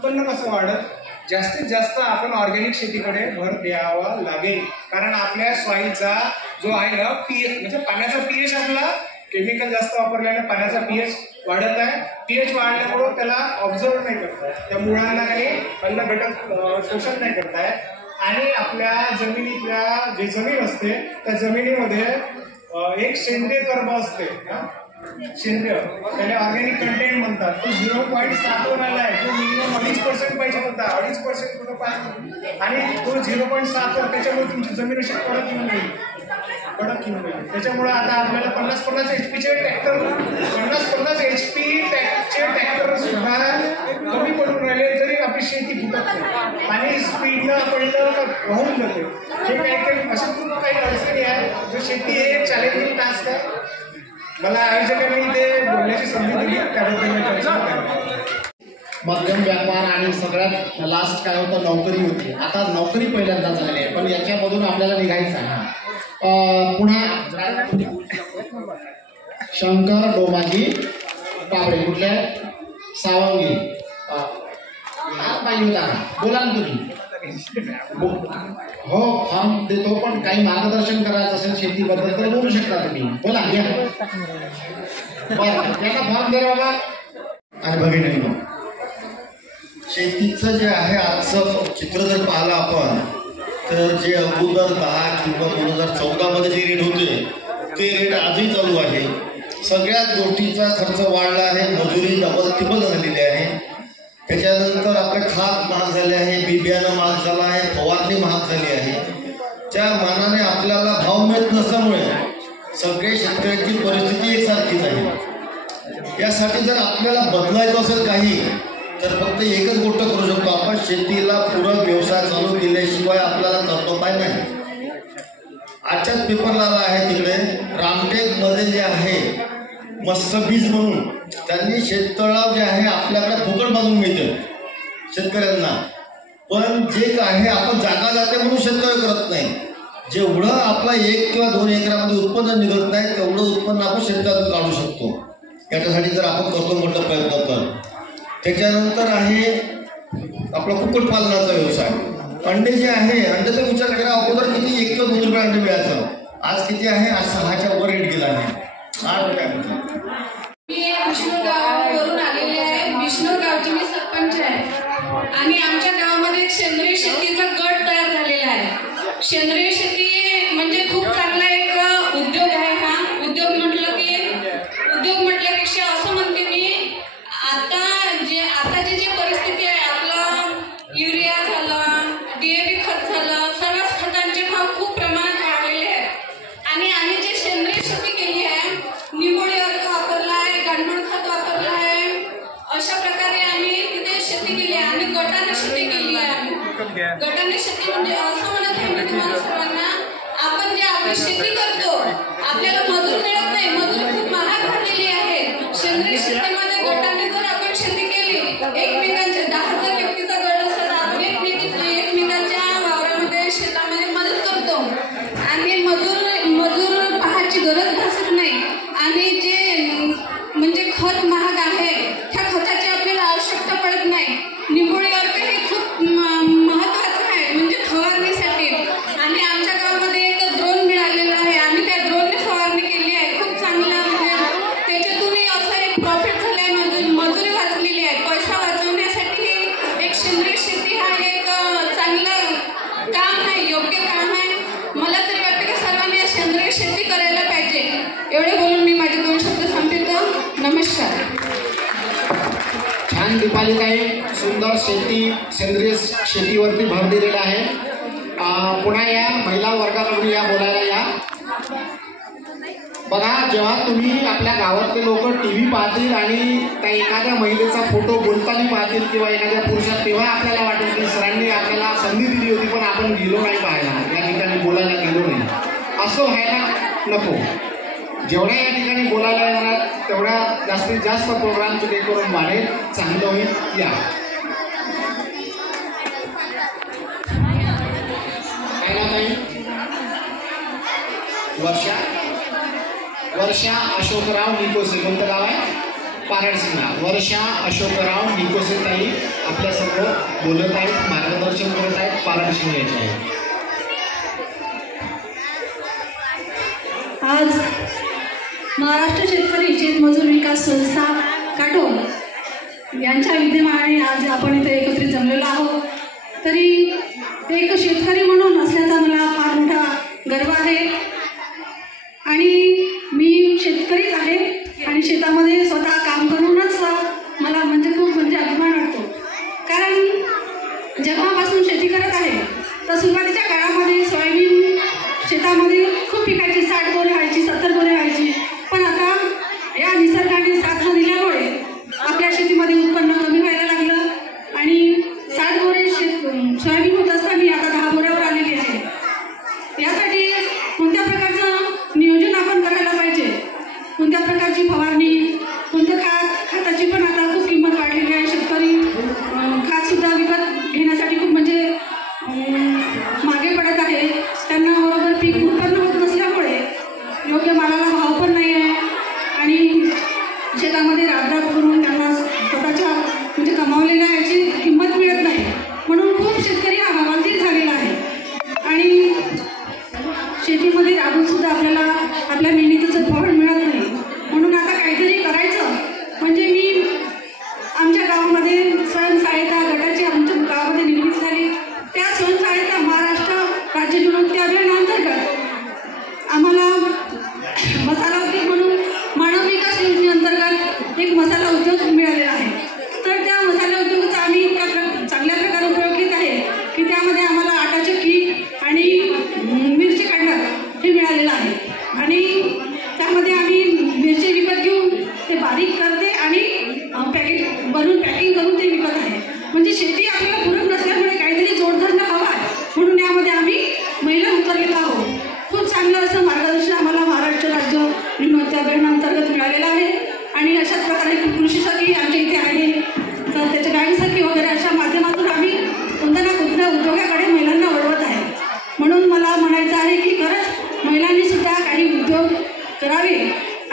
उत्पन्न कसं वाढत, जास्तीत जास्त आपण ऑर्गॅनिक शेतीकडे भर द्यावा लागेल. कारण आपल्या सॉईलचा जो आहे ना पीएच, म्हणजे पाण्याचा पीएच आपला केमिकल जास्त वापरल्याने पाण्याचा पीएच वाढत आहे. पीएच वाढल्यामुळं त्याला ऑब्झर्व नाही करताय, त्या मुळांना काही अन्न घटक शोषण नाही करताय. आणि आपल्या जमिनीतल्या जे जमीन असते त्या जमिनीमध्ये एक सेंद्रिय कर्ब असते, सेंद्रिय, त्याला ऑर्गॅनिक कंटेंट म्हणतात. तो 0.7 आला आहे, तो मिनिमम 2.5% पाहिजे होता, 2.5% कुठं पाहिजे, आणि तो 0.7. त्याच्यामुळे तुमची जमीन अशी कडक येऊन जाईल, कडक येऊन जाईल. त्याच्यामुळे आता आपल्याला 50-50 HP ट्रॅक्टर, 50-50 HP ट्रॅक्टर सुद्धा कमी पडून राहिले, तरी आपली शेती फुटत नाही आणि स्पीडनं पडलं का वाहून जाते. हे काही अशा खूप काही अडचणी आहेत. जो शेती हे चॅलेंजिंग टास्क आहे. मला आयोजकांनी ते बोलण्याची संधी दिली, त्याबद्दल मध्यम व्यापार आणि सगळ्यात लास्ट काय होतं, नोकरी होती. आता नोकरी पहिल्यांदा झाली आहे, पण याच्यामधून आपल्याला निघायचं आहे. पुन्हा शंकर डोमाजी काबळे, कुठल्या सावंगी पाहिजे होता का, बोला ना तुम्ही. हो फॉर्म देतो, पण काही मार्गदर्शन करायचं असेल शेतीबद्दल तर बोलू शकता तुम्ही, बोला. बरं याचा फॉर्म दे बाबा. आणि भगिनी, शेतीचं जे आहे आजचं चित्र जर पाहिलं आपण, तर जे अगोदर 10 किंवा 2014 मध्ये जे रेट होते ते रेट आजही चालू आहे. सगळ्याच गोष्टीचा खर्च वाढला आहे, मजुरी डबल ट्रिपल झालेली आहे. त्याच्यानंतर आपले खात महाग झाले आहे, बियाणं महाग झालं आहे, फवारणी महाग झाली आहे. त्या मानाने आपल्याला भाव मिळत नसल्यामुळे सगळे शेतकऱ्यांची परिस्थिती एकसारखीच आहे. यासाठी जर आपल्याला बदलायचं असेल काही, तर फक्त एकच गोष्ट करू शकतो आपण, शेतीला पूरक व्यवसाय चालू केल्याशिवाय आपल्याला कर्तव्य नाही. आजच्याच पेपरला आला आहे, तिकडे रामटेकमध्ये जे आहे मत्स्य बीज म्हणून त्यांनी शेततळाव जे आहे आपल्याकडे फुकट बांधून मिळते शेतकऱ्यांना. पण जे आहे आपण जागा जाते म्हणून शेतकरी करत नाही. जेवढं आपला 1 किंवा 2 एकरामध्ये उत्पन्न निघत नाही तेवढं उत्पन्न आपण शेतातून काढू शकतो. याच्यासाठी जर आपण करतो मोठा प्रयत्न तर. त्याच्यानंतर आहे आपला कुक्कुटपालनाचा व्यवसाय. अंडे जे आहे, अंड्याचा विचार करा, अगोदर किती 1 किंवा 2 रुपये अंडे मिळायचं, आज किती आहे, आज 6च्या वर रेट गेला आहे, 8 रुपये. मी विष्णू गावावरून आलेले आहे. विष्णू गावची मी सरपंच आहे आणि आमच्या गावामध्ये सेंद्रिय शेतीचा गट तयार झालेला आहे. सेंद्रिय शेती म्हणजे खूप चांगला एक उद्योग आहे. हा उद्योग म्हटल्यापेक्षा असं म्हणते मी, आताची जी परिस्थिती आहे, आपला युरिया झाला, DAP खत झालं, सर्वच खतांचे भाव खूप प्रमाणात वाढलेले आहेत. आणि आम्ही जे सेंद्रिय शेती केली आहे, निंबोळी अर्क वापरला आहे, गांडूळ खत वापरला आहे, अशा प्रकारे आम्ही तिथे शेती केली आहे. आणि गटाने शेती केली आहे. गटाने शेती म्हणजे असं म्हणत आहे मी तुम्हाला सर्वांना, आपण जे आपली शेती करतो आपल्याला मजूर मिळत नाही, मजूर खूप महाग झालेली आहे. सेंद्रिय शेतीमध्ये गटाने जर आपण शेती केली, एकमेकांच्या 10,000 व्यक्तीचा गट असतात, आपण एकमेकांच्या वावरामध्ये शेतामध्ये मदत करतो आणि मजूर पाहायची गरज भासत नाही. आणि जे म्हणजे खत महाग आहे, त्या खताची आपल्याला आवश्यकता पडत नाही. निंबोळी अर्क हे खूप महत्वाचं आहे म्हणजे फवारणीसाठी. आणि आमच्या गावामध्ये एक ड्रोन मिळालेला आहे, आम्ही त्या ड्रोनने फवारणी केली आहे. खूप चांगला म्हणजे त्याच्यातूनही असं एक प्रॉफिट झालं आहे, मजुरी वाचलेली आहे. पैसा वाचवण्यासाठी एक सेंद्रिय शेती हा एक चांगलं काम आहे, योग्य काम आहे. मला तरी वाटतं की सर्वांनी सेंद्रिय शेती करायला पाहिजे. एवढे बोलून मी माझे 2 शब्द संपवतो. नमस्कार. छान दीपालीताई, सुंदर सेंद्रिय शेतीवरती भर दिलेला आहे. पुन्हा या महिला वर्गाकडून या बोलायला या. बघा, जेव्हा तुम्ही आपल्या गावातले लोक TV पाहतील आणि त्या एखाद्या महिलेचा फोटो बोलताना पाहतील किंवा एखाद्या पुरुषात, तेव्हा आपल्याला वाटेल की सरांनी आपल्याला संधी दिली होती पण आपण गेलो नाही पाहायला, या ठिकाणी बोलायला गेलो नाही. असं व्हायला नको. जेवढ्या या ठिकाणी बोलायला येणार तेवढ्या जास्तीत जास्त प्रोग्रामचं डेकोरेशन वाढेल, चांगलं होईल. या काय नाव आहे? वर्षा अशोकराव निकोसे. कोणतं गाव आहे? पारडसिंगा. वर्षा अशोकराव निकोसे ताई आपल्या सर्व बोलत आहेत, मार्गदर्शन करत आहेत, पालकशिंग यायचे आहेत. आज महाराष्ट्र शेतकरी शेतमजूर विकास संस्था काटोल यांच्या विद्यमानाने आज आपण इथे एकत्रित जमलेलो आहोत. तरी एक शेतकरी म्हणून असल्याचा मला फार मोठा गर्व आहे आणि मी शेतकरीच आहे आणि शेतामध्ये स्वतः काम करूनच मला खूप अभिमान वाटतो. कारण जेव्हापासून शेती करत आहे तर सुरुवातीच्या काळामध्ये सोयाबीन शेतामध्ये खूप पिकायची, 60 बोरे व्हायची, 70 बोरे व्हायची. पण आता या निसर्गाने साथ न दिल्यामुळे आपल्या शेतीमध्ये उत्पन्न कमी व्हायला लागलं आणि 60 बोरे सोयाबीन होत असताना आता 10 बोऱ्यावर आलेली आहे. यासाठी कोणत्या प्रकारचं नियोजन आपण करायला पाहिजे, कोणत्या प्रकारची फवारणी, कोणतं खताची पण आता खूप किंमत वाढलेली आहे. शेतकरी खतसुद्धा विकत घेण्यासाठी खूप मागे पडत आहे. त्यांना बरोबर पीक उत्पन्न होत नसल्यामुळे योग्य मालाला भाव पण नाही आहे आणि शेतामध्ये राबराब करून त्यांना स्वतःच्या कमावलेल्या याची किंमत मिळत नाही. म्हणून खूप शेतकरी हा हवालदिल झालेला आहे आणि शेतीमध्ये राबूनसुद्धा आपल्याला आपल्या मेहनतीचं फळ मिळत नाही. म्हणून आता काहीतरी करायचं म्हणजे मी आमच्या गावामध्ये स्वयंसहायता गटाची आमच्या गावामध्ये निर्मिती झाली. त्या स्वयंसहायता महाराष्ट्र राज्य निवृत्ती अभियानाअंतर्गत आम्हाला मसाला उद्योग म्हणून मानव विकास योजनेअंतर्गत एक मसाला उद्योग मिळालेला आहे. तर त्या मसाला उद्योगाचा आम्ही चांगल्या प्रकारे उपयोग घेत आहे की त्यामध्ये आम्हाला आटा चक्की आणि मिरची काढणं हे मिळालेलं आहे आणि त्यामध्ये आम्ही मिरची विकत घेऊन ते बारीक करते आणि पॅकेट भरून पॅकिंग करून ते विकत आहे. म्हणजे शेती आपल्याला पूरक नसल्यामुळे काहीतरी जोडधंदा हवा आहे म्हणून यामध्ये आम्ही महिला उतरलेलो आहोत. खूप चांगलं असं मार्गदर्शन आम्हाला महाराष्ट्र राज्य निवृत्ती अभियानाअंतर्गत मिळालेलं आहे आणि अशाच प्रकारे कृषी सखी आमच्या इथे आहे. तर त्याच्या बँक सखी वगैरे अशा माध्यमातून आम्ही कोणत्या ना कोणत्या उद्योगाकडे महिलांना वळवत आहे. म्हणून मला म्हणायचं आहे की खरंच महिलांनी सुद्धा काही उद्योग करावे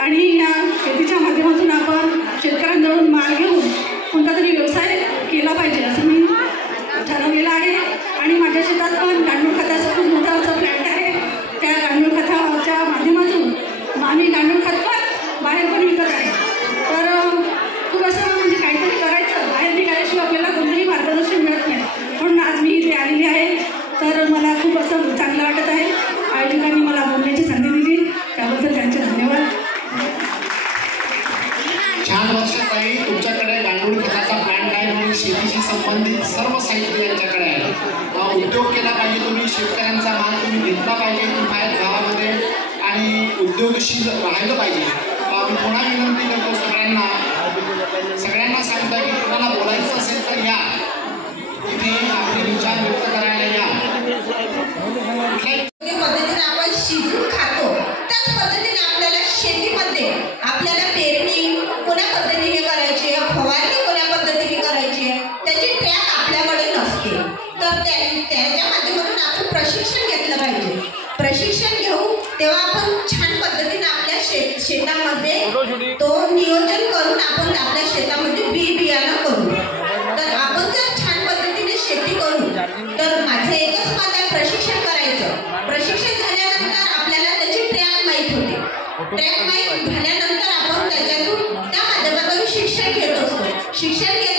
आणि या शेतीच्या माध्यमातून आपण शेतकऱ्यांजवळून माल घेऊन कोणता तरी व्यवसाय केला पाहिजे असं मी ठरवलेलं आहे. आणि माझ्या शेतात पण गांडूळ खताचं खूप मोठा असं प्लॅन्ट आहे. त्या गांडूळ खताच्या माध्यमातून आम्ही गांडूळ खत पण बाहेर पण विकत आहे. तर खूप असं काहीतरी करायचं, बाहेर निघाल्याशिवाय आपल्याला कोणतंही मार्गदर्शन मिळत नाही. म्हणून आज मी इथे आलेली आहे. तर मला खूप असं चांगलं वाटत आहे. आयोजकांनी मला बोलण्याची संधी दिली त्याबद्दल त्यांचे धन्यवाद. छान लक्षात आहे. तुमच्याकडे गांडूळ खताचा प्लॅन आहे म्हणून शेतीशी संबंधित सर्व साहित्य यांच्याकडे आहे. उद्योग केला पाहिजे, तुम्ही शेतकऱ्यांचा माल तुम्ही घेतला पाहिजे बाहेर गावामध्ये आणि उद्योगशील राहिलं पाहिजे. मी पुन्हा विनंती करतो सगळ्यांना सांगतो की तुम्हाला बोलायचं असेल तर या इथे आपले विचार व्यक्त करायला या. पद्धतीने आपण शिजून खातो त्याच पद्धतीने आपल्याला शेतीमध्ये आपल्याला पेरणी कोण्या पद्धतीने करायची आहे, फवारणी कोण्या पद्धतीने करायची आहे त्याची ट्रॅक आपल्याकडे नसते. तर त्याच्या माध्यमातून आपण प्रशिक्षण घेतलं पाहिजे. प्रशिक्षण घेऊ तेव्हा आपण छान पद्धतीने आपल्या शेतामध्ये तो नियोजन करून आपण आपल्या शेतामध्ये बियाणं करू. तर आपण जर छान पद्धतीने शेती करू तर माझं एकच मत आहे प्रशिक्षण करायचं. प्रशिक्षण झाल्यानंतर आपल्याला त्याची ट्रॅक माहीत होते. ट्रॅक माहीत झाल्यानंतर आपण त्याच्यातून त्या माध्यमातून शिक्षण घेत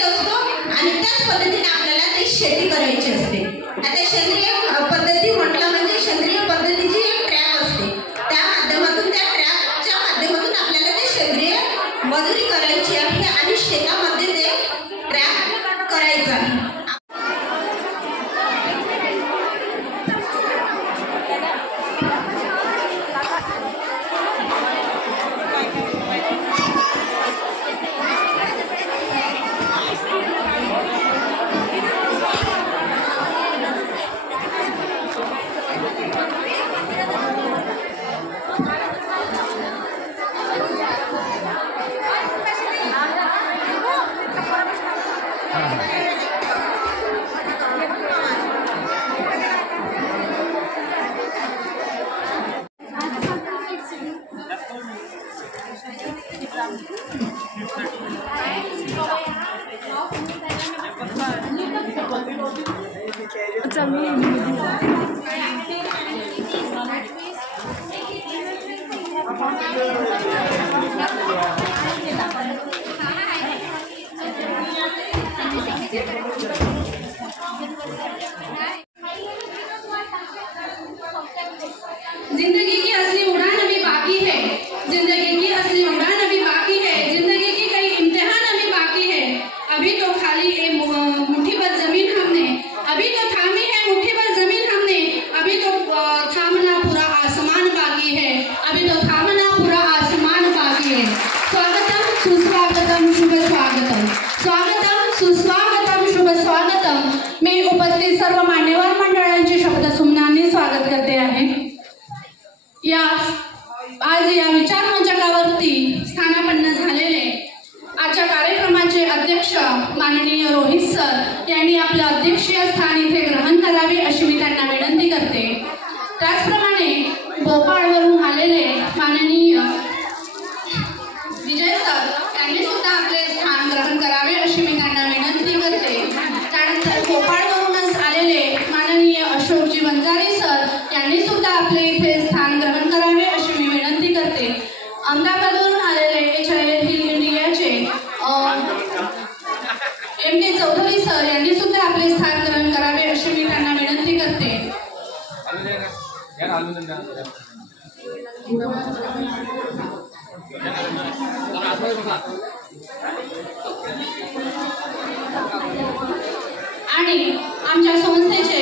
असतो आणि त्याच पद्धतीने आपल्याला ती शेती करायची असते. आता सेंद्रिय पद्धती म्हटलं म्हणजे सेंद्रिय पद्धतीची एक ट्रॅक असते. त्या माध्यमातून त्या ट्रॅकच्या माध्यमातून आपल्याला ते सेंद्रिय मजुरी करायची आहे आणि शेतामध्ये ते ट्रॅक करायचं आहे. जिंदगी की असली उड़ान अभी बाकी है, जिंदगी की असली उड़ान अभी बाकी है, जिंदगी की कई इम्तिहान अभी बाकी है। अभी तो खाली एक मुट्ठी भर जमीन हमने, अभी तो थामी है मुट्ठी भर जमीन हमने, अभी तो थामना पूरा आसमान बाकी है, अभी तो थामना पूरा आसमान बाकी है। स्वागतम सुस्वागतम शुभ स्वागतम, स्वागतम सुस्वागतम शुभ स्वागतम। मी उपस्थित सर्व मान्यवर मंडळांचे शब्दसुमनांनी स्वागत करते आहे। आज या विचार मंचकावरती स्थानापन्न झालेले आजच्या कार्यक्रमाचे अध्यक्ष माननीय रोहित सर यांनी आपलं अध्यक्षीय स्थान इथे ग्रहण करावे अशी मी त्यांना विनंती करते। त्याचप्रमाणे भोपाळवरून आलेले माननीय विजय सर यांनी सुद्धा आपले स्थान ग्रहण करावे अशी मी त्यांना विनंती करते। त्यानंतर भोपाळवरूनच आलेले माननीय अशोकजी वंजारी सर यांनी सुद्धा आपले इथे स्थान ग्रहण करावे अशी मी विनंती करते। अहमदाबादवरून आलेले HIL हिल इंडियाचे MD चौधरी सर यांनी सुद्धा आपले स्थान ग्रहण करावे अशी मी त्यांना विनंती करते। आणि आमच्या संस्थेचे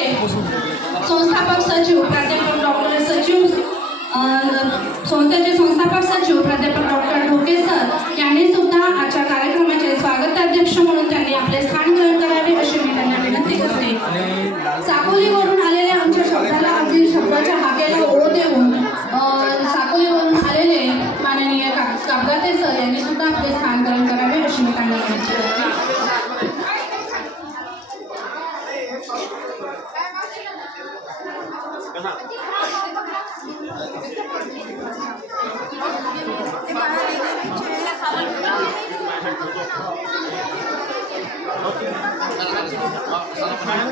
संस्थापक सचिव प्राध्यापक डॉक्टर ढोके सर यांनी सुद्धा आजच्या कार्यक्रमाचे स्वागताध्यक्ष म्हणून त्यांनी आपले स्थान ग्रहण करावे अशी मी त्यांना विनंती करते। साकोलीवरून आलेल्या आमच्या शब्दाला अगदी शब्दाच्या हाकेला ओढ देऊन साकोलीवरून आलेले माननीय कापदाते सर यांनी सुद्धा आपले स्थान ग्रहण करावे अशी मी त्यांना विनंती करते।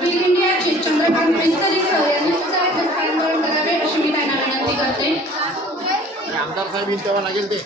हिल इंडियाचे चंद्रकांत मिस्त्री सर यांनी सुद्धा आपले स्थान ग्रहण करावे अशी मी त्यांना विनंती करते। आमदार साहेब येईल तेव्हा लागेल ते.